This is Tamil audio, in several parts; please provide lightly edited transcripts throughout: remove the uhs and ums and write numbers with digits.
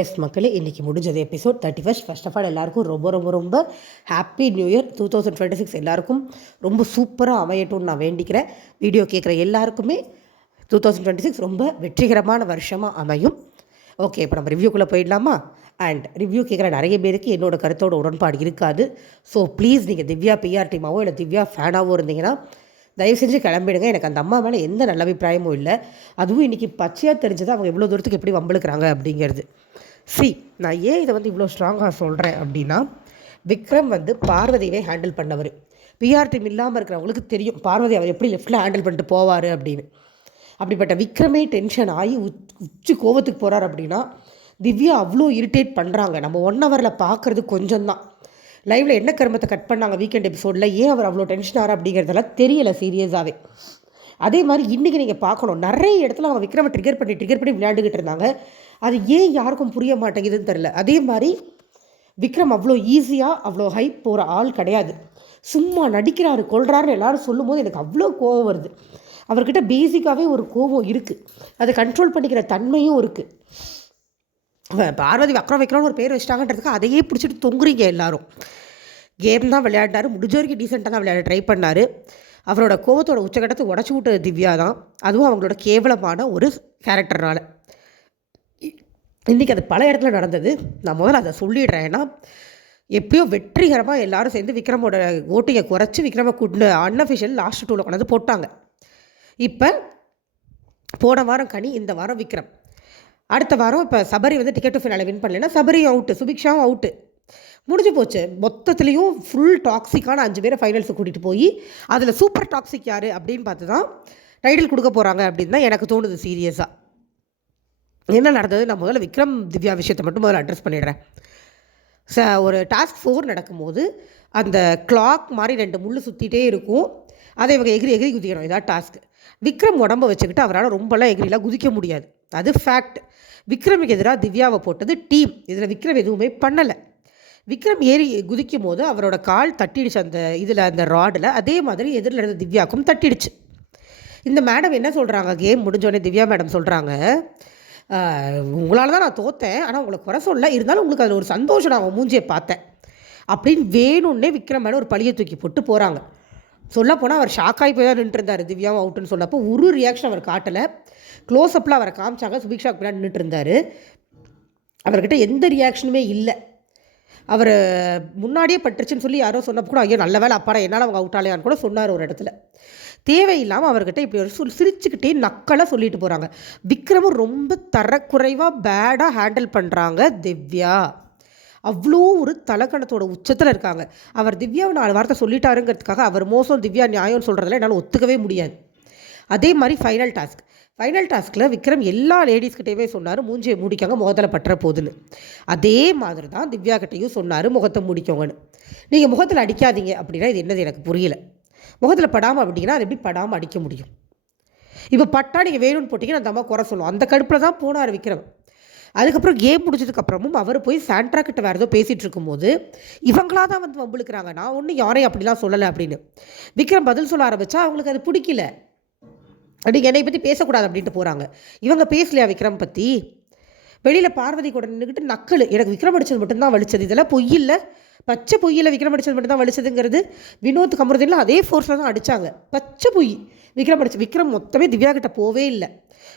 எஸ் மக்களே, இன்றைக்கி முடிஞ்சது எபிசோட் 31. ஃபர்ஸ்ட் ஆஃப் ஆல் எல்லாருக்கும் ரொம்ப ரொம்ப ரொம்ப ஹாப்பி நியூ இயர் 2026. எல்லாருக்கும் ரொம்ப சூப்பராக அமையட்டும்னு நான் வேண்டிக்கிறேன். வீடியோ கேட்குற எல்லாருக்குமே 2026 ரொம்ப வெற்றிகரமான வருஷமாக அமையும். ஓகே, இப்போ நம்ம ரிவ்யூக்குள்ளே போயிடலாமா? அண்ட் ரிவ்யூ கேட்குற நிறைய பேருக்கு என்னோட கருத்தோட உடன்பாடு இருக்காது. ஸோ ப்ளீஸ் நீங்கள் திவ்யா பிஆர் டீமாவோ இல்லை திவ்யா ஃபேனாவோ இருந்தீங்கன்னா தயவு செஞ்சு கிளம்பிடுங்க. எனக்கு அந்த அம்மா மேலே எந்த நல்ல அபிப்பிராயமும் இல்லை. அதுவும் இன்றைக்கி பச்சையாக தெரிஞ்சது அவங்க எவ்வளோ தூரத்துக்கு எப்படி வம்பளுக்குறாங்க அப்படிங்கிறது. நான் ஏன் இதை இவ்வளோ ஸ்ட்ராங்காக சொல்கிறேன் அப்படின்னா, விக்ரம் பார்வதியவே ஹேண்டில் பண்ணவர். பிஆர் டீம் இல்லாமல் இருக்கிறவங்களுக்கு தெரியும் பார்வதி அவர் எப்படி லெஃப்டில் ஹேண்டில் பண்ணிட்டு போவார் அப்படின்னு. அப்படிப்பட்ட விக்ரமே டென்ஷன் ஆகி உச்சி கோவத்துக்கு போகிறார் அப்படின்னா, திவ்யா அவ்வளோ இரிட்டேட் பண்ணுறாங்க. நம்ம 1 ஹவரில் பார்க்குறது கொஞ்சம் தான். லைவில் என்ன கருமத்தை கட் பண்ணாங்க வீக்கெண்ட் எபிசோடில், ஏன் அவர் அவ்வளோ டென்ஷன் ஆகிறார் அப்படிங்கிறதெல்லாம் தெரியலை சீரியஸாகவே. அதே மாதிரி இன்றைக்கி நீங்கள் பார்க்கணும், நிறைய இடத்துல அவங்க விக்ரமை ட்ரிகர் பண்ணி விளையாண்டுக்கிட்டு இருந்தாங்க. அது ஏன் யாருக்கும் புரிய மாட்டேங்குதுன்னு தெரில. அதே மாதிரி விக்ரம் அவ்வளோ ஈஸியாக அவ்வளோ ஹைப் போகிற ஆள் கிடையாது. சும்மா நடிக்கிறாரு கொள்றாருன்னு எல்லாரும் சொல்லும் போது எனக்கு அவ்வளோ கோவம் வருது. அவர்கிட்ட பேசிக்காகவே ஒரு கோவம் இருக்குது, அதை கண்ட்ரோல் பண்ணிக்கிற தன்மையும் இருக்குது. பார்வதி விக்ரம்னு ஒரு பேர் வச்சிட்டாங்கன்றதுக்கு அதையே பிடிச்சிட்டு தொங்குறீங்க எல்லாரும். கேம் தான் விளையாண்டாரு, முடிஞ்ச வரைக்கும் டீசெண்டாக தான் விளையாட ட்ரை பண்ணார். அவரோட கோவத்தோட உச்சகட்டத்தை உடச்சி விட்டது திவ்யா தான், அதுவும் அவங்களோட கேவலமான ஒரு கேரக்டர்னால. இன்றைக்கி அது பல இடத்துல நடந்தது. நான் முதல்ல அதை சொல்லிடுறேன். ஏன்னா எப்படியோ வெற்றிகரமாக எல்லோரும் சேர்ந்து விக்ரமோட ஓட்டிங்கை குறைச்சி விக்ரமை கூட்டின அன்அஃபிஷியல் லாஸ்ட் 2ல் கொண்டாந்து போட்டாங்க. இப்போ போன வாரம் கனி, இந்த வாரம் விக்ரம், அடுத்த வாரம் இப்போ Sabari ticket to finale win பண்ணலைன்னா சபரியும் அவுட்டு, சுபிக்ஷாவும் அவுட்டு, முடிஞ்சு போச்சு. மொத்தத்துலேயும் ஃபுல் டாக்ஸிக்கான 5 பேரை ஃபைனல்ஸுக்கு கூட்டிகிட்டு போய் அதில் சூப்பர் டாக்ஸிக் யார் அப்படின்னு பார்த்து தான் டைட்டில் கொடுக்க போகிறாங்க அப்படின்னு தான் எனக்கு தோணுது. சீரியஸாக என்ன நடந்தது, நான் முதல்ல விக்ரம் திவ்யா விஷயத்தை மட்டும் முதல்ல அட்ரஸ் பண்ணிடுறேன். ஒரு டாஸ்க் 4 நடக்கும்போது அந்த கிளாக் மாதிரி 2 முள் சுற்றிகிட்டே இருக்கும். அதை இவங்க எகிரி குதிக்கணும், இதான் டாஸ்க். விக்ரம் உடம்பை வச்சுக்கிட்டு அவரால் ரொம்பலாம் எகிரிலாம் குதிக்க முடியாது, அது ஃபேக்ட். விக்ரமுக்கு எதிராக திவ்யாவை போட்டது டீம். இதில் விக்ரம் எதுவுமே பண்ணலை. விக்ரம் ஏறி குதிக்கும் போது அவரோட கால் தட்டிடுச்சு அந்த ராடில். அதே மாதிரி எதிரில் இருந்த திவ்யாவுக்கும் தட்டிடுச்சு. இந்த மேடம் என்ன சொல்கிறாங்க, கேம் முடிஞ்சோடனே திவ்யா மேடம் சொல்கிறாங்க, உங்களால் தான் நான் தோற்றேன், ஆனால் உங்களை குறை சொல்ல, இருந்தாலும் உங்களுக்கு அதில் ஒரு சந்தோஷம், நான் மூஞ்சியை பார்த்தேன் அப்படின்னு வேணும்னே விக்ரம் மேடம் ஒரு பழியை தூக்கி போட்டு போகிறாங்க. சொல்லப்போனால் அவர் ஷாக்காகி போய் தான் நின்றுருந்தார். திவ்யாவும் அவுட்டுன்னு சொன்னப்போ ஒரு ரியாக்ஷன் அவர் காட்டலை. க்ளோஸ்அப்பில் அவரை காமிச்சாங்க, சுபிக்ஷாக்கு பின்னாடி நின்றுருந்தார். அவர்கிட்ட எந்த ரியாக்ஷனுமே இல்லை. அவர் முன்னாடியே பட்டுருச்சுன்னு சொல்லி யாரோ சொன்னப்போ கூட ஐயோ நல்ல வேலை அப்பாடா என்னால் அவங்க அவுட் ஆலையான்னு கூட சொன்னார் ஒரு இடத்துல. தேவையில்லாமல் அவர்கிட்ட இப்படி ஒரு சிரிச்சுக்கிட்டே நக்கலாக சொல்லிட்டு போகிறாங்க. விக்ரமும் ரொம்ப தரக்குறைவாக பேடாக ஹேண்டில் பண்ணுறாங்க திவ்யா. அவ்வளோ ஒரு தலக்கணத்தோட உச்சத்தில் இருக்காங்க. அவர் திவ்யாவை 4 வார்த்தை சொல்லிட்டாருங்கிறதுக்காக அவர் மோசம் திவ்யா நியாயம்னு சொல்கிறதில்ல என்னால் ஒத்துக்கவே முடியாது. அதே மாதிரி ஃபைனல் டாஸ்கில் விக்ரம் எல்லா லேடிஸ்கிட்டையுமே சொன்னார் மூஞ்சியை மூடிக்காங்க, முகத்தில் பற்ற போகுதுன்னு. அதே மாதிரி தான் திவ்யா கிட்டையும் சொன்னார் முகத்தை மூடிக்கோங்கன்னு. நீங்கள் முகத்தில் அடிக்காதீங்க அப்படின்னா இது என்னது எனக்கு புரியல. முகத்தில் படாமல் அப்படின்னா அது எப்படி படாமல் அடிக்க முடியும்? இப்போ பட்டா நீங்கள் வேணும்னு போட்டிங்கன்னா அந்த அம்மா குறை சொல்லும். அந்த கடுப்பில் தான் போனார் விக்ரம். அதுக்கப்புறம் கேம் முடிச்சதுக்கப்புறமும் அவர் போய் சாண்ட்ரா கிட்ட வேறு ஏதோ பேசிகிட்டு இருக்கும்போது இவங்களாக தான் வம்புழுக்கிறாங்க, நான் ஒன்றும் யாரையும் அப்படிலாம் சொல்லலை அப்படின்னு விக்ரம் பதில் சொல்ல ஆரம்பித்தா அவங்களுக்கு அது பிடிக்கல. அப்படி என்னை பற்றி பேசக்கூடாது அப்படின்ட்டு போகிறாங்க. இவங்க பேசலையா விக்ரம் பற்றி? வெளியில் பார்வதி கூட நின்றுக்கிட்டு நக்கல், எனக்கு விக்ரம் அடித்தது மட்டும்தான் வலிச்சது, இதெல்லாம் பொய்யில்லை, பச்சை பொய்யில் விக்ரம் அடித்தது மட்டும்தான் வலிச்சதுங்கிறது. வினோத் கமருதீன்லாம் அதே ஃபோர்ஸில் தான் அடித்தாங்க, பச்சை பொய். விக்ரம் மொத்தமே திவ்யா கிட்ட போவே இல்லை.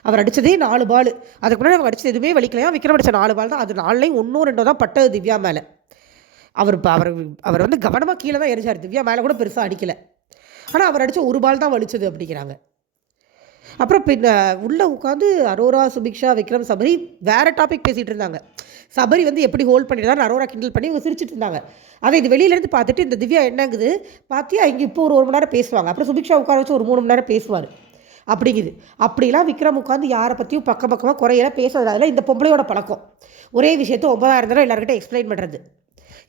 அவர் அடித்ததே 4 பால், அதுக்கு முன்னாடி அவங்க அடித்தது எதுவுமே வலிக்கலையா. விக்ரம் அடித்த 4 பால் தான், அது 4லையும் 1 2 தான் பட்டது திவ்யா மேலே. அவர் கவனமாக கீழே தான் எரிஞ்சார், திவ்யா மேலே கூட பெருசாக அடிக்கலை. ஆனால் அவர் அடித்த 1 பால் தான் வலிச்சது அப்படிங்கிறாங்க. அப்புறம் உள்ளே உட்காந்து அரோரா, சுபிக்ஷா, விக்ரம், சபரி வேறு டாபிக் பேசிகிட்டு இருந்தாங்க. சபரி எப்படி ஹோல்ட் பண்ணிட்டு அரோரா கிண்டல் பண்ணி இவங்க சிரிச்சிட்டு இருந்தாங்க. அதை இது வெளியிலேருந்து பார்த்துட்டு இந்த திவ்யா என்னங்குது பார்த்தியா, இங்கே இப்போ ஒரு 1 மணி நேரம் பேசுவாங்க, அப்புறம் சுபிக்ஷா உட்கார வச்சு ஒரு 3 மணி நேரம் பேசுவார் அப்படிங்குது. அப்படிலாம் விக்ரம் உட்காந்து யாரை பற்றியும் பக்கமாக குறையெல்லாம் பேசுறது. அதில் இந்த பொம்பளையோட பழக்கம் ஒரே விஷயத்தை 9,000 தடவை எல்லாருக்கிட்ட எக்ஸ்பிளைன் பண்ணுறது.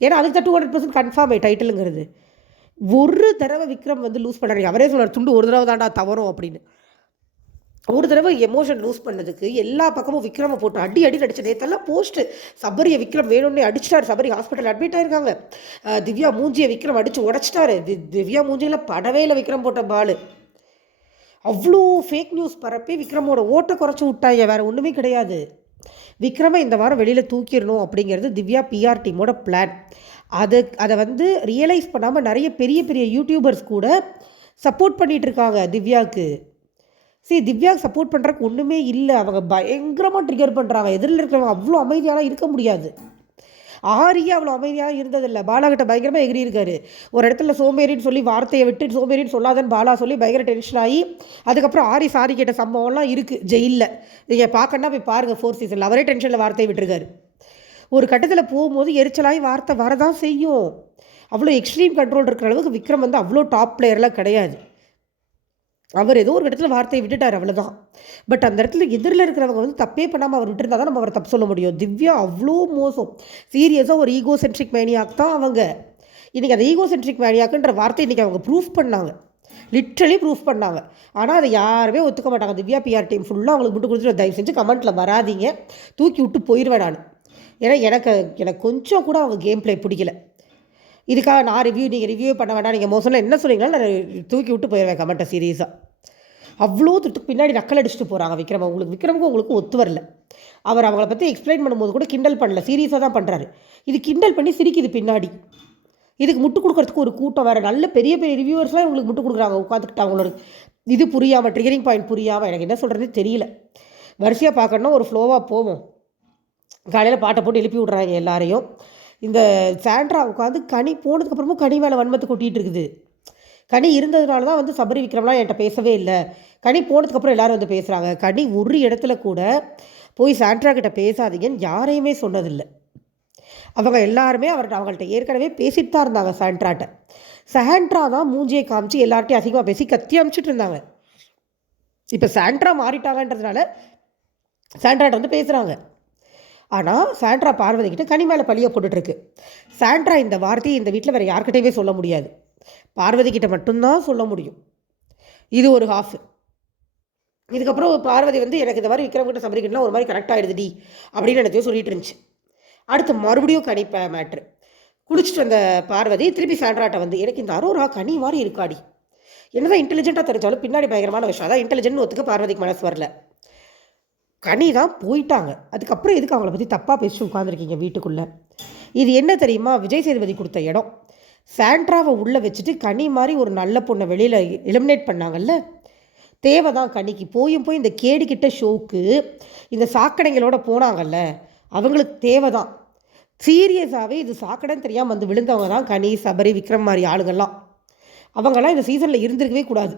ஏன்னா அதுக்கு 200% கன்ஃபார்ம் டைட்டிலுங்கிறது. ஒரு தடவை விக்ரம் லூஸ் பண்ணுறாரு, அவரே சொல்கிறார் துண்டு ஒரு தடவை தாண்டா தவறும் அப்படின்னு. ஒரு தடவை எமோஷன் லூஸ் பண்ணதுக்கு எல்லா பக்கமும் விக்ரமை போட்டு அடி அடிச்சு நேற்றெல்லாம் போஸ்ட்டு சபரியை விக்ரம் வேணும்னே அடிச்சிட்டாரு. சபரி ஹாஸ்பிட்டல் அட்மிட் ஆகிருக்காங்க. திவ்யா மூஞ்சியை விக்ரம் அடித்து உடச்சிட்டாரு. திவ்யா மூஞ்சியில் படவே இல்லை விக்ரம் போட்ட பால். அவ்வளோ ஃபேக் நியூஸ் பரப்பி விக்ரமோட ஓட்டை குறைச்சி விட்டாங்க, வேறு ஒன்றுமே கிடையாது. விக்ரமை இந்த வாரம் வெளியில் தூக்கிடணும் அப்படிங்கிறது திவ்யா பிஆர் டீமோட பிளான். அதை வந்து ரியலைஸ் பண்ணாமல் நிறைய பெரிய பெரிய யூடியூபர்ஸ் கூட சப்போர்ட் பண்ணிகிட்டு இருக்காங்க திவ்யாவுக்கு. சரி, திவ்யாவுக்கு சப்போர்ட் பண்ணுறதுக்கு ஒன்றுமே இல்லை. அவங்க பயங்கரமாக ட்ரிகர் பண்ணுறாங்க. எதிரில் இருக்கிறவங்க அவ்வளோ அமைதியாலாம் இருக்க முடியாது. ஆரியே அவ்வளோ அமைதியாக இருந்ததில்லை. பாலாகிட்ட பயங்கரமாக எகிரி இருக்காரு. ஒரு இடத்துல சோம்பேறின்னு சொல்லி வார்த்தையை விட்டு சோம்பேறின்னு சொல்லாதன்னு பாலா சொல்லி பயங்கர டென்ஷன் ஆகி அதுக்கப்புறம் ஆரி சாரி கேட்ட சம்பவம்லாம் இருக்குது ஜெயிலில். நீங்கள் பார்க்கணுன்னா போய் பாருங்கள் 4th சீசனில். அவரே டென்ஷனில் வார்த்தையை விட்டுருக்காரு. ஒரு கட்டத்தில் போகும்போது எரிச்சலாகி வார்த்தை வரதான் செய்யும். அவ்வளோ எக்ஸ்ட்ரீம் கண்ட்ரோல் இருக்கிற அளவுக்கு விக்ரம் வந்து அவ்வளோ டாப் பிளேயர்லாம் கிடையாது. அவர் ஏதோ ஒரு இடத்துல வார்த்தையை விட்டுட்டார், அவ்வளோதான். பட் அந்த இடத்துல எதிரில் இருக்கிறவங்க வந்து தப்பே பண்ணாமல் அவர் விட்டுருந்தா தான் நம்ம அவரை தப்பு சொல்ல முடியும். திவ்யா அவ்வளோ மோசம். சீரியஸாக ஒரு ஈகோ சென்ட்ரிக் மேனியாக் தான் அவங்க. இன்றைக்கி அந்த ஈகோ சென்ட்ரிக் மேனியாக்குன்ற வார்த்தை இன்றைக்கி அவங்க ப்ரூஃப் பண்ணாங்க, லிட்ரலி ப்ரூஃப் பண்ணாங்க. ஆனால் அதை யாருமே ஒத்துக்க மாட்டாங்க. திவ்யா பிஆர் டீம் ஃபுல்லாக அவங்களுக்கு விட்டு கொடுத்துட்டு தயவு செஞ்சு கமெண்ட்டில் வராதிங்க, தூக்கி விட்டு போயிடுவேன் நான். ஏன்னா எனக்கு கொஞ்சம் கூட அவங்க கேம் பிளே பிடிக்கல. இதுக்காக நான் நீங்கள் ரிவ்யூ பண்ண வேண்டாம், நீங்கள் மோசம்லாம் என்ன சொன்னீங்களா நான் தூக்கி விட்டு போயிடுவேன் கமெண்ட்டை சீரியஸாக. அவ்வளோ துட்டுக்கு பின்னாடி நக்கல் அடிச்சுட்டு போகிறாங்க விக்ரமுக்கும் உங்களுக்கு ஒத்து வரல. அவர் அவங்கள பற்றி எக்ஸ்பிளைன் பண்ணும்போது கூட கிண்டல் பண்ணல, சீரியஸாக தான் பண்ணுறாரு. இது கிண்டல் பண்ணி சிரிக்குது பின்னாடி. இதுக்கு முட்டு கொடுக்கறதுக்கு ஒரு கூட்டம் வேறு. நல்ல பெரிய பெரிய ரிவ்யூவர்ஸ்லாம் இவங்களுக்கு முட்டு கொடுக்குறாங்க உட்காந்துக்கிட்டு. அவங்களோட இது புரியாமல், ட்ரிகரிங் பாயிண்ட் புரியாமல், எனக்கு என்ன சொல்கிறதே தெரியல. வரிசையாக பார்க்கணுன்னா ஒரு ஃப்ளோவாக போவோம். காலையில் பாட்டை போட்டு எழுப்பி விட்றாங்க எல்லாரையும். இந்த சாண்ட்ரா உட்காந்து கனி போனதுக்கப்புறமும் கனி மேலே வன்மத்தை கொட்டிகிட்டு இருக்குது. கனி இருந்ததுனால தான் வந்து சபரி விக்ரம்லாம் என்கிட்ட பேசவே இல்லை. கனி போனதுக்கப்புறம் எல்லோரும் வந்து பேசுகிறாங்க. கனி ஒரு இடத்துல கூட போய் சாண்ட்ரா கிட்ட பேசாதீங்கன்னு யாரையுமே சொன்னதில்லை. அவங்க எல்லாருமே அவங்கள்ட்ட ஏற்கனவே பேசிட்டு தான் இருந்தாங்க சாண்ட்ராட்ட. சாண்ட்ரா தான் மூஞ்சியை காமிச்சு எல்லார்ட்டையும் அதிகமாக பேசி கத்தி அமிச்சிட்டு இருந்தாங்க. இப்போ சாண்ட்ரா மாறிட்டாங்கன்றதுனால சாண்ட்ராட்ட வந்து பேசுகிறாங்க. ஆனால் சாண்ட்ரா பார்வதி கிட்ட கனி மேலே பழியை போட்டுட்ருக்கு. சாண்ட்ரா இந்த வார்த்தையை இந்த வீட்டில் வேறு யார்கிட்டையுமே சொல்ல முடியாது, பார்வதி கிட்ட மட்டும்தான் சொல்ல முடியும். இது ஒரு ஹாஃப். இதுக்கப்புறம் பார்வதி வந்து எனக்கு இந்த மாதிரி விக்ரம் கிட்ட சபரிக்கிட்டலாம் ஒரு மாதிரி கரெக்ட் ஆகிடுதுடி அப்படின்னு எனக்கு சொல்லிட்டு இருந்துச்சு. அடுத்து மறுபடியும் கனி மேட்ரு. குடிச்சிட்டு வந்த பார்வதி திருப்பி சாண்ட்ராட்ட வந்து எனக்கு இந்த அரோரா கனி மாதிரி இருக்காடி, என்னதான் இன்டெலிஜென்ட்டாக தெரிஞ்சாலும் பின்னாடி பயங்கரமான விஷயம். அதான் இன்டெலிஜென்ட் ஒத்துக்க பார்வதிக்கு மனசு வரல. கனி தான் போயிட்டாங்க. அதுக்கப்புறம் எதுக்கு அவங்கள பற்றி தப்பாக பேசிட்டு உட்காந்துருக்கீங்க வீட்டுக்குள்ளே? இது என்ன தெரியுமா, விஜய் சேதுபதி கொடுத்த இடம். சாண்ட்ராவை உள்ளே வச்சுட்டு கனி மாதிரி ஒரு நல்ல பொண்ணை வெளியில் எலிமினேட் பண்ணாங்கல்ல, தேவை தான் கனிக்கு. போய் இந்த கேடுகிட்ட ஷோவுக்கு இந்த சாக்கடைங்களோட போனாங்கல்ல, அவங்களுக்கு தேவை தான். சீரியஸாகவே இது சாக்கடைன்னு தெரியாமல் வந்து விழுந்தவங்க தான் கனி, சபரி, விக்ரம் மாதிரி ஆளுங்கள்லாம். அவங்கெல்லாம் இந்த சீசனில் இருந்திருக்கவே கூடாது.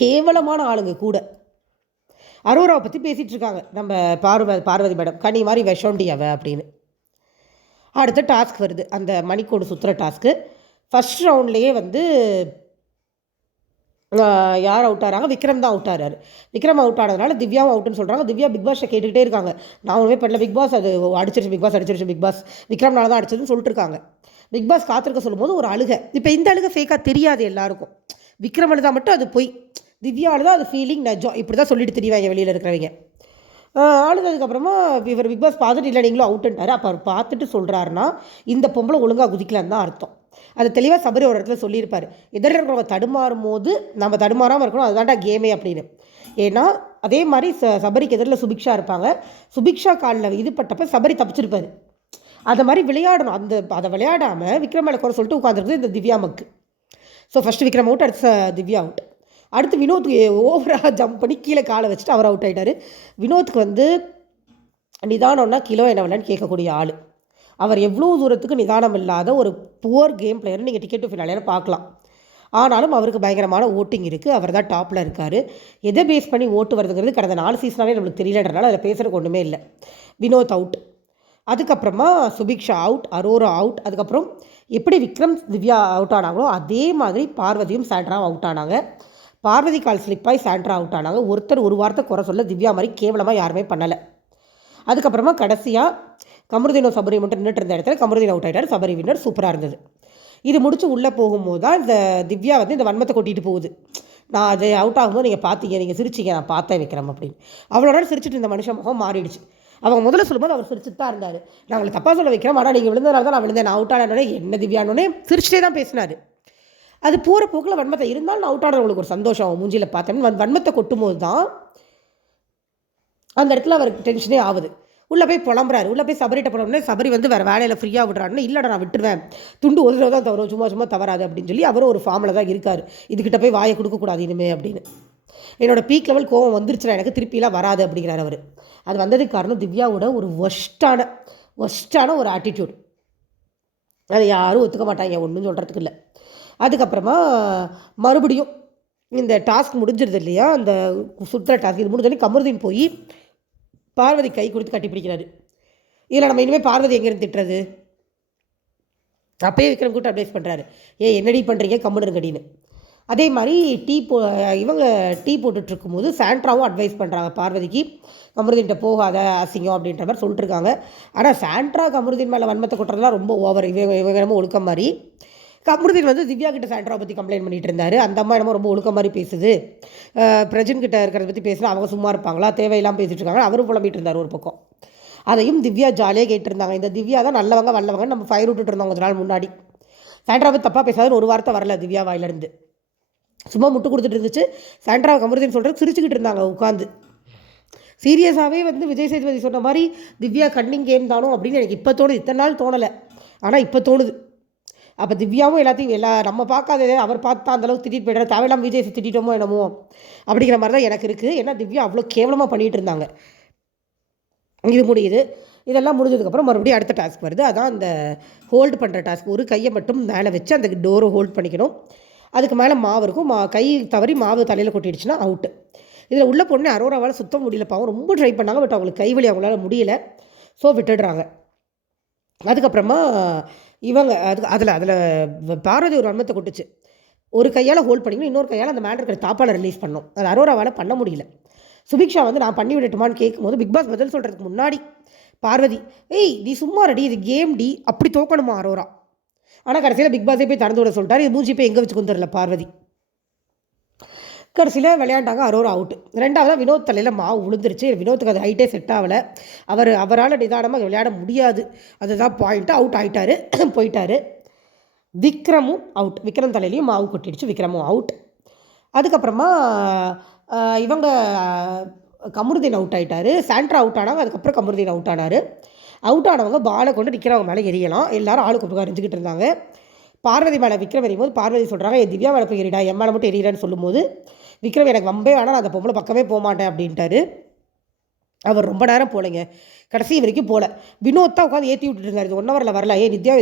கேவலமான ஆளுங்க கூட. அரோராவை பற்றி பேசிகிட்டு இருக்காங்க நம்ம பார்வதி மேடம், கனி மாதிரி விஷோண்டி அவ அப்படின்னு. அடுத்த டாஸ்க் வருது, அந்த மணிக்கோடு சுற்றுற டாஸ்க்கு. ஃபஸ்ட் ரவுண்ட்லேயே வந்து யார் அவுட் ஆகிறாங்க, விக்ரம் தான் அவுட் ஆகிறாரு. விக்ரம் அவுட் ஆனதுனால திவ்யாவும் அவுட்டுன்னு சொல்கிறாங்க. திவ்யா பிக் பாஸை கேட்டுக்கிட்டே இருக்காங்க, நான் ஒன்றுமே பண்ணல, பிக் பாஸ் அது அடிச்சிருச்சு, பிக் பாஸ் விக்ரம்னால தான் அடிச்சதுன்னு சொல்லிட்டு இருக்காங்க. பிக் பாஸ் காத்திருக்க சொல்லும்போது ஒரு அழுகை. இப்போ இந்த அழுகை ஃபேக்காக தெரியாது எல்லாருக்கும். விக்ரம் அழுதா மட்டும் அது போய், திவ்யாவில் தான் அது ஃபீலிங் நஜம், இப்படி தான் சொல்லிட்டு தெரியுவாங்க வெளியில் இருக்கிறவங்க. ஆளுனதுக்கப்புறமா இவர் பிக் பாஸ் பார்த்துட்டு இல்லை நீங்களும் அவுட்டுன்ட்டார். அப்போ அவர் பார்த்துட்டு சொல்கிறாருன்னா இந்த பொம்பளை ஒழுங்காக குதிக்கலான்னு தான் அர்த்தம். அது தெளிவாக சபரி ஒரு இடத்துல சொல்லியிருப்பார். எதிரில் இருக்கிறவங்க தடுமாறும் போது நம்ம தடுமாறாமல் இருக்கணும், அதுதான்டா கேமே அப்படின்னு. ஏன்னா அதே மாதிரி சபரிக்கு எதிரில் சுபிக்ஷா இருப்பாங்க. சுபிக்ஷா காலில் இது பட்டப்போ சபரி தப்பிச்சிருப்பார். அதை மாதிரி விளையாடணும். அதை விளையாடாமல் விக்ரம் மேலே குறை சொல்லிட்டு உட்காந்துருக்குது இந்த திவ்யா மக்கு. ஸோ ஃபஸ்ட்டு விக்ரம் அவுட், அடுத்த திவ்யா அவுட். அடுத்து வினோத்துக்கு ஓவராக ஜம்ப் பண்ணி கீழே காலை வச்சுட்டு அவர் அவுட் ஆகிட்டார். வினோத்துக்கு வந்து நிதானம்னா கிலோ என்ன விளையான்னு கேட்கக்கூடிய ஆள். அவர் எவ்வளோ தூரத்துக்கு நிதானம் இல்லாத ஒரு புவர் கேம் பிளேயர்னு நீங்கள் டிக்கெட் டு ஃபினாலே பார்க்கலாம். ஆனாலும் அவருக்கு பயங்கரமான ஓட்டிங் இருக்குது, அவர் தான் டாப்பில் இருக்கார். எதை பேஸ் பண்ணி ஓட்டு வருதுங்கிறது கடந்த 4 சீசனாகவே நம்மளுக்கு தெரியலன்றனால அதில் பேசுகிறதுக்கு ஒன்றுமே இல்லை. வினோத் அவுட். அதுக்கப்புறமா சுபிக்ஷா அவுட், அரோரா அவுட். அதுக்கப்புறம் எப்படி விக்ரம் திவ்யா அவுட் ஆனாங்களோ அதே மாதிரி பார்வதியும் சாண்ட்ராவும் அவுட் ஆனாங்க. பார்வதி கால் ஸ்லிப்பாகி சாண்ட்ரா அவுட் ஆனாங்க. ஒருத்தர் ஒரு வார்த்தை குறை சொல்ல திவ்யா மாதிரி கேவலமாக யாருமே பண்ணலை. அதுக்கப்புறமா கடைசியாக கமருதீனோ சபரி மட்டும் நின்றுட்டு இருந்த இடத்துல கமருதீன் அவுட் ஆகிட்டார். சபரி வின்னர், சூப்பராக இருந்தது. இது முடிச்சு உள்ளே போகும்போது தான் இந்த திவ்யா வந்து இந்த வன்மத்தை கொட்டிட்டு போகுது. நான் அது அவுட் ஆகும்போது நீங்கள் பார்த்தீங்க, நீங்கள் சிரிச்சிங்க, நான் பார்த்தேன் விக்ரம் அப்படின்னு. அவ்வளோ நேரம் சிரிச்சிட்டு இந்த மனுஷன் முகம் மாறிடுச்சு. அவங்க முதல்ல சொல்லும்போது அவர் சிரிச்சுட்டு தான் இருந்தார். நான் உங்களை தப்பாக சொல்ல வைக்கிறேன், ஆனால் நீங்கள் விழுந்ததுனால தான் நான் விழுந்தேன், நான் அவுட் ஆனோடனே என்ன திவ்யானோடனே சிரிச்சிட்டே தான் பேசினார். அது போகிற போக்கில் வன்மத்தை இருந்தாலும் நான் அவுட் ஆனவங்களுக்கு ஒரு சந்தோஷம் மூஞ்சியில் பார்த்தேன். வன்மத்தை கொட்டும் போது தான் அந்த இடத்துல அவருக்கு டென்ஷனே ஆகுது. உள்ளே போய் புலம்புறாரு. உள்ளே போய் சபரிட்ட புலம்புனே சபரி வந்து வேறு வேலையில் ஃப்ரீயாக விடுறாருன்னு, இல்லைடா நான் விட்டுருவேன், துண்டு ஒரு தடவை தான் தவறும், சும்மா சும்மா தவறாது அப்படின்னு சொல்லி அவரும் ஒரு ஃபார்மில் தான் இருக்கார். இதுக்கிட்ட போய் வாயை கொடுக்கக்கூடாது இனிமே அப்படின்னு. என்னோடய பீக் லெவல் கோவம் வந்துருச்சுன்னா எனக்கு திருப்பிலாம் வராது அப்படிங்கிறார் அவர். அது வந்ததுக்கு காரணம் திவ்யாவோட ஒரு ஒஸ்ட்டான ஒரு ஆட்டிடியூட். அதை யாரும் ஒத்துக்க மாட்டாங்க, ஒன்றும் சொல்கிறதுக்கு இல்லை. அதுக்கப்புறமா மறுபடியும் இந்த டாஸ்க் முடிஞ்சிருது இல்லையா, அந்த சுற்றுற டாஸ்க் இது முடிஞ்சோடனே கமருதீன் போய் பார்வதி கை கொடுத்து கட்டி பிடிக்கிறாரு. இதில் நம்ம இனிமேல் பார்வதி எங்கேருந்து திட்டுறது? அப்பயே விக்ரம் கூட்டு அட்வைஸ் பண்ணுறாரு, என்னடி பண்ணுறீங்க கம்முன்னு இருக்கடின்னு. அதே மாதிரி இவங்க டீ போட்டுட்ருக்கும்போது சாண்ட்ராவும் அட்வைஸ் பண்ணுறாங்க பார்வதிக்கு, கமருதீன்கிட்ட போகாத அசிங்கம் அப்படின்ற மாதிரி சொல்லிட்டுருக்காங்க. ஆனால் சாண்ட்ரா கமருதீன் மேலே வன்மத்தை கொட்டுறதுலாம் ரொம்ப ஓவர். இவங்க என்னமோ ஒழுக்கம் மாதிரி. கமருதீன் வந்து திவ்யா கிட்ட சாண்ட்ரா பற்றி கம்ப்ளைண்ட் பண்ணிகிட்டு இருந்தார். அந்த அம்மா என்னமோ ரொம்ப ஒழுக்கம் மாதிரி பேசுது, பிரஜன் கிட்ட இருக்கிறத பற்றி பேசுனா அவங்க சும்மா இருப்பாங்களா, தேவையில்லாமல் பேசிகிட்டு இருக்காங்க, அவரும் புலம்பிகிட்டு இருந்தார் ஒரு பக்கம். அதையும் திவ்யா ஜாலியாக கேட்டிருந்தாங்க. இந்த திவ்யா தான் நல்லவங்க நம்ம ஃபயர் விட்டுட்டு இருந்தோம் கொஞ்ச நாள் முன்னாடி. சாண்ட்ரா பற்றி தப்பாக பேசாதுன்னு ஒரு வார்த்தை வரல திவ்யா வாயிலிருந்து. சும்மா முட்டு கொடுத்துட்டு இருந்துச்சு. சாண்ட்ரா கமருதீன் சொல்கிறது சிரிச்சுக்கிட்டு இருந்தாங்க உட்காந்து. சீரியஸாகவே வந்து விஜய் சேதுபதி சொன்ன மாதிரி திவ்யா கன்னிங் கேம் தானோ அப்படின்னு எனக்கு இப்போ தோணுது. இத்தனை நாள் தோணலை, ஆனால் இப்போ தோணுது. அப்போ திவ்யாவும் எல்லாத்தையும் நம்ம பார்க்காததே அவர் பார்த்து தான் அந்தளவுக்கு திட்டிட்டு போய்டாரு, தேவையில்லாமல் விஜய் திட்டோமோ என்னமோ அப்படிங்கிற மாதிரி தான் எனக்கு இருக்குது. ஏன்னா திவ்யா அவ்வளோ கேவலமாக பண்ணிகிட்டு இருந்தாங்க. இது முடியுது. இதெல்லாம் முடிஞ்சதுக்கப்புறம் மறுபடியும் அடுத்த டாஸ்க் வருது. அதான் அந்த ஹோல்டு பண்ணுற டாஸ்க். ஒரு கையை மட்டும் மேலே வச்சு அந்த டோரை ஹோல்ட் பண்ணிக்கணும். அதுக்கு மேலே மாவு இருக்கும். கை தவறி மாவு தலையில் கொட்டிடுச்சுன்னா அவுட்டு. இதில் உள்ள பொண்ணு அரோராவால் சுத்த முடியல, பாவம் ரொம்ப ட்ரை பண்ணாங்க. பட் அவங்களுக்கு கைவலி அவங்களால முடியலை, ஸோ விட்டுடுறாங்க. அதுக்கப்புறமா இவங்க அதில் பார்வதி ஒரு வன்மத்தை கொட்டுச்சு. ஒரு கையால் ஹோல்ட் பண்ணிக்கணும், இன்னொரு கையால் அந்த மேன் இருக்கிற தாப்பால் ரிலீஸ் பண்ணணும். அது அரோராவால் பண்ண முடியல. சுபிக்ஷா வந்து நான் பண்ணி விடட்டுமான்னு கேட்கும்போது பிக் பாஸ் பதில் சொல்கிறதுக்கு முன்னாடி பார்வதி, நீ சும்மா ரெடி, இது கேம் டி, அப்படி தோக்கணுமா அரோரா. ஆனால் கடைசியில் பிக் பாஸே போய் திறந்து விட சொல்லிட்டார். இது மூஞ்சி போய் எங்கே வச்சுக்கும் தெரியல பார்வதி. கடைசியில் விளையாண்டாங்க, அரோரா அவுட்டு. ரெண்டாவதாக வினோத் தலையில் மாவு விழுந்துருச்சு. வினோத்துக்கு அது ஹைட்டே செட் ஆகலை. அவரால் நிதானமாக விளையாட முடியாது, அதுதான் பாயிண்ட்டு. அவுட் ஆகிட்டார், போயிட்டார். விக்ரமும் அவுட். விக்ரம் தலையிலையும் மாவு கொட்டிடுச்சு, விக்ரமும் அவுட். அதுக்கப்புறமா இவங்க கமருதீன் அவுட் ஆகிட்டார். சாண்ட்ரா அவுட் ஆனாங்க. அதுக்கப்புறம் கமருதீன் அவுட் ஆனார். அவுட் ஆனவங்க பாலை கொண்டு நிற்கிறவங்க மேலே எரியலாம். எல்லாரும் ஆளுக்கு ஒப்புக்கா எரிஞ்சிக்கிட்டு இருந்தாங்க. பார்வதி மேலே விக்ரம் எறியும் போது பார்வதி சொல்கிறாங்க, திவ்யா மேலே போய் எறிடா, என் மேலே மட்டும் எரியறான்னு சொல்லும்போது விக்ரம் எனக்கு வம்பே வேணாம், நான் அந்த பொம்பளை பக்கமே போக மாட்டேன் அப்படின்ட்டாரு. அவர் ரொம்ப நேரம் போகலைங்க, கடைசி வரைக்கும் போகல. வினோத் தான் உட்காந்து ஏற்றி விட்டுட்டு இருந்தார். இது 1 ஹவரில் வரல,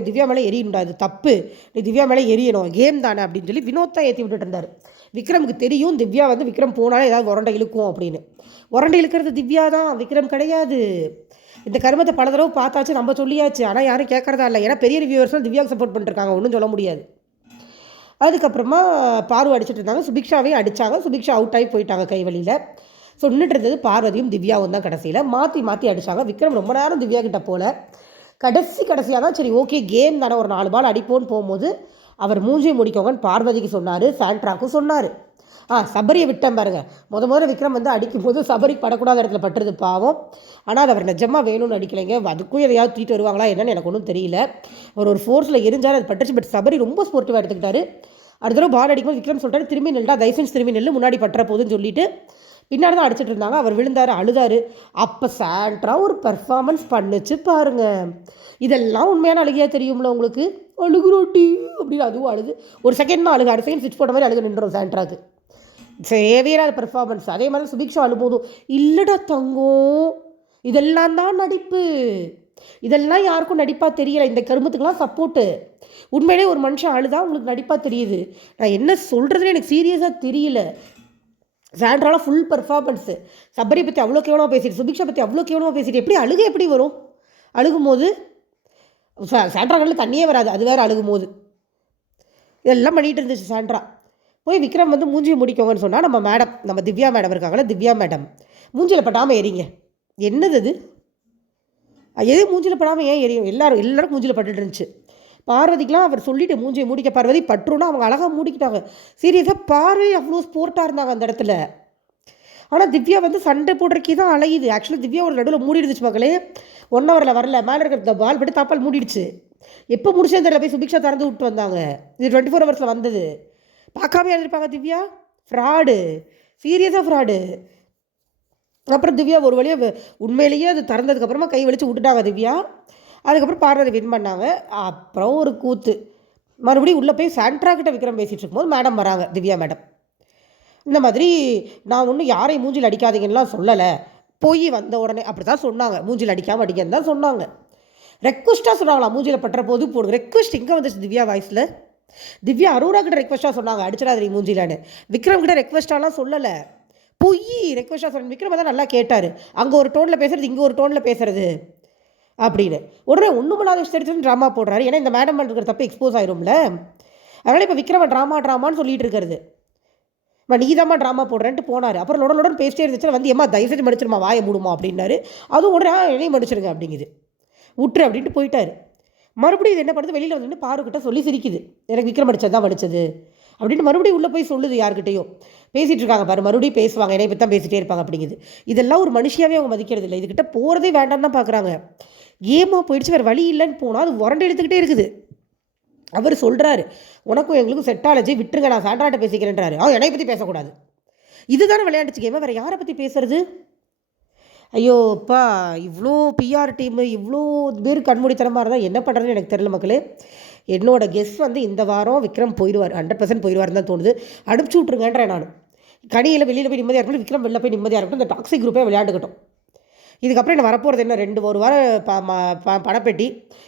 திவ்யா மேலே எரியணுண்டா, இது தப்பு, நீ திவ்யா மேலே எரியணும், கேம் தானே அப்படின்னு சொல்லி வினோத் தான் ஏற்றி விட்டுட்டு இருந்தார். விக்ரமுக்கு தெரியும் திவ்யா வந்து விக்ரம் போனாலே ஏதாவது உரண்டை இழுக்கும் அப்படின்னு. உரண்டை இழுக்கிறது திவ்யா தான், விக்ரம் கிடையாது. இந்த கருமத்தை பல தடவை பார்த்தாச்சு, நம்ம சொல்லியாச்சு, ஆனால் யாரும் கேட்குறதா இல்லை. ஏன்னா பெரிய ரிவ்யூவர்ஸ்லாம் திவ்யாவுக்கு சப்போர்ட் பண்ணிருக்காங்க, ஒன்றும் சொல்ல முடியாது. அதுக்கப்புறமா பார்வை அடிச்சுட்டு இருந்தாங்க, சுபிக்ஷாவையும் அடித்தாங்க. சுபிக்ஷா அவுட் ஆகி போயிட்டாங்க கை வழியில். ஸோ நின்றுட்டு இருந்தது பார்வதியும் திவ்யாவும் தான். கடைசியில் மாற்றி அடித்தாங்க. விக்ரம் ரொம்ப நேரம் திவ்யா கிட்ட போல. கடைசியாக தான் சரி ஓகே கேம் தானே, ஒரு 4 பால் அடிப்போன்னு போகும்போது அவர் மூஞ்சியை முடிக்கோங்கன்னு பார்வதிக்கு சொன்னார், சாண்ட்ராக்கும் சொன்னார். சபரியை விட்டேன் பாருங்கள். முதல்ல விக்ரம் வந்து அடிக்கும்போது சபரி படக்கூடாத இடத்துல பட்டுறது பாவம். ஆனால் அது அவர் நிஜமாக வேணும்னு அடிக்கலைங்க. அதுக்கும் எதையாவது தூக்கிட்டு வருவாங்களா என்னன்னு எனக்கு ஒன்றும் தெரியல. ஒரு ஃபோர்ஸில் எரிஞ்சாலும் அது பட்டுச்சு. பட் சபரி ரொம்ப ஸ்போர்ட்டிவாக எடுத்துக்கிட்டாரு. அடுத்த தடவை பால் அடிக்கும்போது விக்ரம் சொல்லிட்டாரு, திரும்பி நில்டா, தயவுசெஞ்சு திரும்பி நெல், முன்னாடி பட்டுற போதுன்னு சொல்லிட்டு பின்னாடி தான் அடிச்சிட்டு இருந்தாங்க. அவர் விழுந்தார், அழுதார். அப்போ சாண்ட்ரா ஒரு பெர்ஃபார்மன்ஸ் பண்ணுச்சு பாருங்கள். இதெல்லாம் உண்மையான அழுகையாக தெரியும்ல உங்களுக்கு, அழுகுரோட்டி அப்படின்னு அதுவும் அழுது ஒரு செகண்ட் தான் அழுகு, அடுத்த செகண்ட் ஸ்விட்ச் போட்ட மாதிரி அழுகு நின்றோம் சாண்ட்ராக்கு. தேவையான பெர்ஃபார்மன்ஸ். அதே மாதிரி சுபிக்ஷா அழும்போதும் இல்லைடா தங்கம், இதெல்லாம் தான் நடிப்பு, இதெல்லாம் யாருக்கும் நடிப்பாக தெரியலை, இந்த கருமத்துக்கெல்லாம் சப்போர்ட்டு. உண்மையிலே ஒரு மனுஷன் அழுதான் உங்களுக்கு நடிப்பாக தெரியுது. நான் என்ன சொல்கிறதுன்னு எனக்கு சீரியஸாக தெரியல. சாண்ட்ரால ஃபுல் பெர்ஃபார்மன்ஸு. சபரி பற்றி அவ்வளோ கேவலமாக பேசிட்டு, சுபிக்ஷா பற்றி அவ்வளோ கேவலமாக பேசிட்டு எப்படி அழுகு எப்படி வரும்? அழுகும் போது சாண்ட்ரா கண்ணில் தண்ணியே வராது, அது வேறு அழுகும் போது. இதெல்லாம் பண்ணிகிட்டு இருந்துச்சு சாண்ட்ரா. போய் விக்ரம் வந்து மூஞ்சியை முடிக்கோங்கன்னு சொன்னால் நம்ம திவ்யா மேடம் இருக்காங்களே, திவ்யா மேடம் மூஞ்சியில் பட்டாமல் எரிங்க. என்னது அது? எது மூஞ்சியில் படாமல் ஏன் எரியும்? எல்லாரும் மூஞ்சியில் பட்டுட்டு இருந்துச்சு. பார்வதிக்கெலாம் அவர் சொல்லிவிட்டு மூஞ்சியை மூடிக்க பார்வதி பட்டுருன்னா அவங்க அழகாக மூடிக்கிட்டாங்க. சீரியஸாக பார்வை அவ்வளோ ஸ்போர்ட்டாக இருந்தாங்க அந்த இடத்துல. ஆனால் திவ்யா வந்து சண்டை போடுறக்கே தான் அலையுது. ஆக்சுவலாக திவ்யா ஒரு நடுவில் மூடிடுச்சு மக்களே. 1 ஹவரில் வரல, மேலே இருக்கிற பால் பட்டு தாப்பால் மூடிடுச்சு. எப்போ முடிச்சேன்னு தெரியல, போய் சுபிக்ஷா திறந்து விட்டு வந்தாங்க. இது 24 ஹவர்ஸில் வந்தது. பார்க்காம எழுதிருப்பாங்க திவ்யா. ஃப்ராடு, சீரியஸாக ஃப்ராடு. அப்புறம் திவ்யா ஒரு வழியாக உண்மையிலேயே அது திறந்ததுக்கப்புறமா கை வலிச்சு விட்டுட்டாங்க திவ்யா. அதுக்கப்புறம் பார்வதி வின் பண்ணாங்க. அப்புறம் ஒரு கூத்து, மறுபடியும் உள்ளே போய் சாண்ட்ரா கிட்ட விக்ரம் பேசிகிட்டு இருக்கும்போது மேடம் வராங்க, திவ்யா மேடம். இந்த மாதிரி நான் ஒன்றும் யாரையும் மூஞ்சில் அடிக்காதீங்கன்னுலாம் சொல்லலை, போய் வந்த உடனே அப்படி தான் சொன்னாங்க, மூஞ்சில் அடிக்காமல் அடிக்கன்னு தான் சொன்னாங்க. ரெக்வஸ்ட்டாக சொன்னாங்களா, மூஞ்சியில் பட்டுற போது போடுங்க ரெக்வஸ்ட். இங்கே வந்துச்சு திவ்யா வாய்ஸில். திவ்யா அரோரா கிட்ட ரெக்வஸ்ட்டாக சொன்னாங்க, அடிச்சிடாதீ மூஞ்சிலான்னு. விக்ரம் கிட்ட ரெக்வஸ்ட்டாலாம் சொல்லலை, பொய் ரெக்வஸ்ட்டாக சொன்ன. விக்ரம் தான் நல்லா கேட்டார், அங்கே ஒரு டோனில் பேசுகிறது, இங்கே ஒரு டோனில் பேசுகிறது அப்படின்னு. உடனே ஒன்றுமில்லாத விஷயத்துன்னு ட்ராமா போடுறாரு. ஏன்னா இந்த மேடம் இருக்கிற தப்பு எக்ஸ்போஸ் ஆயிரும்ல. அதனால் இப்போ விக்ரம ட்ராமான்னு சொல்லிட்டு இருக்கிறது. நீ தாம்மா ட்ராமா போடுறேன்ட்டு போனார். அப்புறம் லொடன் பேசிட்டே இருந்துச்சு. வந்து ஏமா தயவு செஞ்சு மடிச்சிருமா, வாயை மூடுமா அப்படின்னாரு. அதுவும் உடனே என்னையும் மடிச்சிருங்க அப்படிங்குது, விட்டுரு அப்படின்ட்டு போயிட்டார். மறுபடியும் இது என்ன பண்ணுது, வெளியில் வந்து பாருக்கிட்ட சொல்லி சிரிக்குது, எனக்கு விக்ரம் அடிச்சது தான் வடிச்சது அப்படின்ட்டு மறுபடியும் உள்ளே போய் சொல்லுது யார்கிட்டையும். பேசிகிட்டு இருக்காங்க பாரு, மறுபடியும் பேசுவாங்க, என்னை பற்றி தான் பேசிகிட்டே இருப்பாங்க அப்படிங்குது. இதெல்லாம் ஒரு மனுஷியாவே அவங்க மதிக்கிறது இல்லை. இதுக்கிட்ட போகிறதே வேண்டாம்னு தான் பார்க்குறாங்க. கேமாக போயிடுச்சு, வேறு வழி இல்லைன்னு போனால் அது உரண்டு எடுத்துக்கிட்டே இருக்குது. அவர் சொல்கிறாரு, உனக்கும் எங்களுக்கும் செட்டாலஜி, விட்டுருங்க, நான் சாண்ட்ராட்ட பேசிக்கிறேன்றாரு. என்னை பற்றி பேசக்கூடாது. இதுதானே விளையாண்டுச்சு கேமை, வேறு யாரை பற்றி பேசுறது? ஐயோப்பா, இவ்வளோ பிஆர் டீமு இவ்வளோ பேர் கண்மூடித்தனமாக இருந்தால் என்ன பண்ணுறதுன்னு எனக்கு தெரியல மக்களே. என்னோட கெஸ் வந்து இந்த வாரம் விக்ரம் போயிடுவார், 100% போயிடுவார்னு தான் தோணுது. அனுப்பிச்சி விட்ருங்கன்றேன் நான். கனியில் வெளியில் போய் நிம்மதியாக இருக்கட்டும், விக்ரம் வெளில போய் நிம்மதியாக இருக்கட்டும், இந்த டாக்ஸிக் குரூப்பே விளையாண்டுக்கட்டும். இதுக்கப்புறம் என்ன வரப்போகிறது என்ன, ஒரு வாரம் பணப்பெட்டி,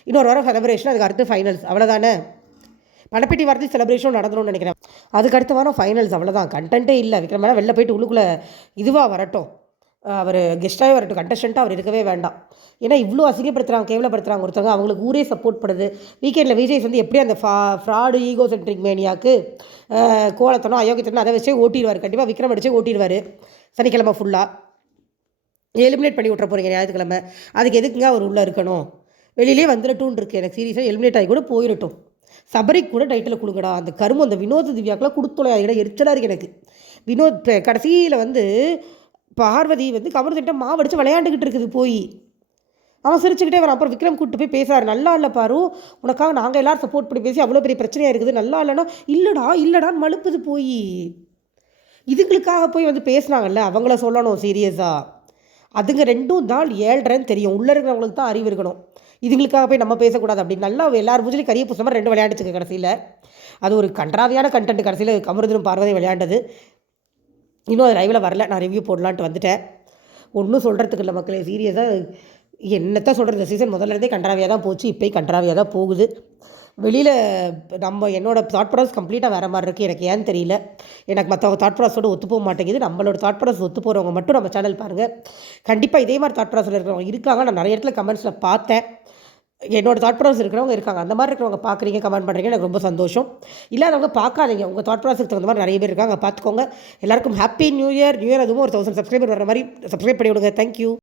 இன்னொரு வாரம் செலிப்ரேஷன், அதுக்கு அடுத்து ஃபைனல்ஸ், அவ்வளோதானே. பணப்பெட்டி வாரத்தில் செலிப்ரேஷனும் நடந்துணும்னு நினைக்கிறேன். அதுக்கு அடுத்த வாரம் ஃபைனல்ஸ், அவ்வளோதான். கண்டென்ட்டே இல்லை. விக்ரம் வெளில போயிட்டு உள்ளுக்குள்ளே இதுவாக வரட்டும், அவர் கெஸ்ட்டாகவே வரட்டும், கண்டஸ்டண்ட்டாக அவர் இருக்கவே வேண்டாம். ஏன்னா இவ்வளோ அசிங்கப்படுத்துகிறாங்க, கேவலப்படுத்துகிறாங்க ஒருத்தவங்க. அவங்களுக்கு ஊரே சப்போர்ட் பண்ணுது. வீக்கெண்டில் விஜய் வந்து எப்படி அந்த ஃப்ராடு ஈகோ சென்ட்ரிக் மேனியாக்கு கோலத்தனம் அயோக்கியத்தனம் அதை வச்சே ஓட்டிடுவார். கண்டிப்பாக விக்ரம் அடிச்சே ஓட்டிடுவார். சனிக்கிழமை ஃபுல்லாக எலிமினேட் பண்ணி விட்ற போகிறீங்க ஞாயிற்றுக்கிழமை. அதுக்கு எதுக்குங்க அவர் உள்ளே இருக்கணும், வெளியிலே வந்துடட்டும்னு இருக்குது. எனக்கு சீரியஸாக எலிமினேட் ஆகி கூட போயிடட்டும். சபரிக்கு கூட டைட்டில் கொடுக்கடா. அந்த கரும்பு அந்த வினோத் திவ்யாக்கெலாம் கொடுத்தோம். அதை எரிச்சலாக இருக்குது எனக்கு. வினோத் கடைசியில் வந்து பார்வதி வந்து கமர்திட்ட மாவடிச்சு விளையாண்டுக்கிட்டு இருக்குது போய். அவன் சிரிச்சுக்கிட்டே வரான். அப்புறம் விக்ரம் கூப்பிட்டு போய் பேசுகிறார், நல்லா இல்லை பாரு, உனக்காக நாங்கள் எல்லோரும் சப்போர்ட் பண்ணி பேசி அவ்வளோ பெரிய பிரச்சனையாக இருக்குது, நல்லா இல்லைன்னா இல்லைடான்னு மழுப்புது போய். இதுங்களுக்காக போய் வந்து பேசுனாங்கல்ல, அவங்கள சொல்லணும் சீரியஸாக. அதுங்க ரெண்டும் தான் 7:30 தெரியும். உள்ளே இருக்கிறவங்களுக்கு தான் அறிவு இருக்கணும். இதுங்களுக்காக போய் நம்ம பேசக்கூடாது அப்படின்னு நல்லா எல்லாரும் மூஞ்சிலையும் கரிய புதுசமாக 2 விளையாண்டுச்சுக்க கடைசியில். அது ஒரு கன்றாவியான கண்டென்ட். கடைசியில் கமருதனும் பார்வதி விளையாண்டது. இன்னும் அது லைவில் வரல, நான் ரிவ்யூ போடலான்ட்டு வந்துட்டேன். ஒன்றும் சொல்கிறதுக்கு இல்லை மக்களே, சீரியஸாக என்னத்தான் சொல்கிறது. இந்த சீசன் முதல்லேருந்தே கன்றாவியாக தான் போச்சு, இப்போயும் கன்றாவியாக தான் போகுது. வெளியில் என்னோடய தாட் ப்ராசஸ் கம்ப்ளீட்டாக வேறு மாதிரி இருக்குது. எனக்கு ஏன்னு தெரியல. எனக்கு மற்றவங்க தாட் ப்ராசஸோடு ஒத்து போக மாட்டேங்குது. நம்மளோட தாட் ப்ராசஸ் ஒத்து போகிறவங்க மட்டும் நம்ம சேனல் பாருங்கள். கண்டிப்பாக இதே மாதிரி தாட் ப்ராசஸில் இருக்கிறவங்க இருக்காங்க. நான் நிறைய இடத்துல கமெண்ட்ஸில் பார்த்தேன். என்னோடய தாட் ப்ராசஸ் இருக்கிறவங்க இருக்காங்க. அந்த மாதிரி இருக்கிறவங்க பார்க்குறீங்க, கமெண்ட் பண்ணுறீங்க, எனக்கு ரொம்ப சந்தோஷம். இல்லாதவங்க பார்க்காதீங்க. உங்கள் தாட் ப்ராசஸ்க்கு தகுந்த மாதிரி நிறைய பேர் இருக்காங்க, பார்த்துக்கோங்க. எல்லாருக்கும் ஹாப்பி நியூ இயர். அதுவும் ஒரு 1000 சப்ஸ்கிரைபர் வர மாதிரி சப்ஸ்கிரைப் பண்ணி விடுங்க. தேங்க்யூ.